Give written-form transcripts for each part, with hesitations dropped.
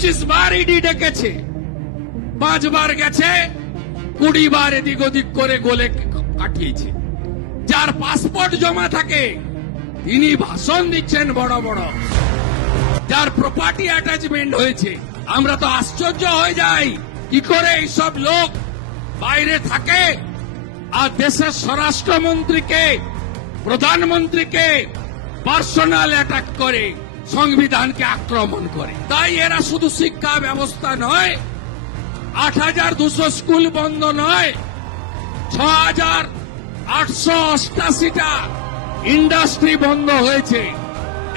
25 বার ED ডেকেছে, 5 বার গেছে, 20 বার এদিক ওদিক করে গোলে কাটিয়েছে। যার পাসপোর্ট জমা থাকে তিনি ভাষণ দিচ্ছেন বড় বড়, যার প্রপার্টি অ্যাটাচমেন্ট হয়েছে। আমরা তো আশ্চর্য হয়ে যাই কি করে এইসব লোক বাইরে থাকে আর দেশের স্বরাষ্ট্রমন্ত্রীকে, প্রধানমন্ত্রীকে পার্সোনাল অ্যাটাক করে, সংবিধানকে আক্রমণ করে। তাই এরা শুধু শিক্ষা ব্যবস্থা নয়, 8,200 স্কুল বন্ধ নয়, 6,888টা ইন্ডাস্ট্রি বন্ধ হয়েছে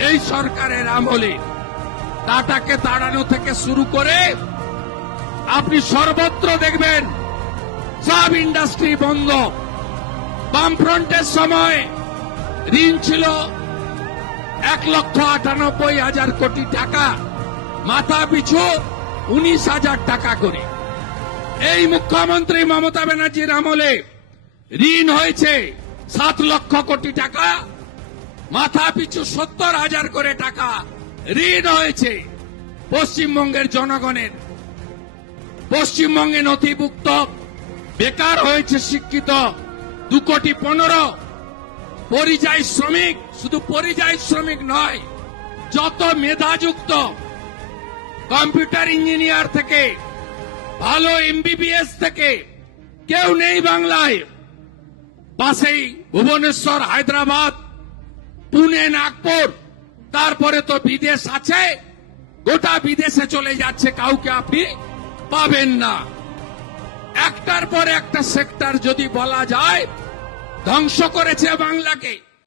এই সরকারের আমলে। টাটাকে তাড়ানো থেকে শুরু করে আপনি সর্বত্র দেখবেন সব ইন্ডাস্ট্রি বন্ধ। বামফ্রন্টের সময় ঋণ ছিল 1,98,000 কোটি টাকা, মাথা পিছু 19,000 টাকা করে। এই মুখ্যমন্ত্রী মমতা ব্যানার্জির আমলে ঋণ হয়েছে 7 লক্ষ কোটি টাকা, মাথা পিছু 70,000 করে টাকা ঋণ হয়েছে পশ্চিমবঙ্গের জনগণের। পশ্চিমবঙ্গে নথিভুক্ত বেকার হয়েছে শিক্ষিত 2,15,00,000। পরিযায়ী শ্রমিক, শুধু পরিযায়ী শ্রমিক নয়, যত মেধাযুক্ত কম্পিউটার ইঞ্জিনিয়ার থেকে ভালো MBBS থেকে কেউ নেই বাংলায়। পাশেই ভুবনেশ্বর, হায়দ্রাবাদ, পুনে, নাগপুর, তারপরে তো বিদেশ আছে। গোটা বিদেশে চলে যাচ্ছে, কাউকে আপনি পাবেন না। একটার পর একটা সেক্টর যদি বলা যায় ধ্বংস করেছে বাংলাকে।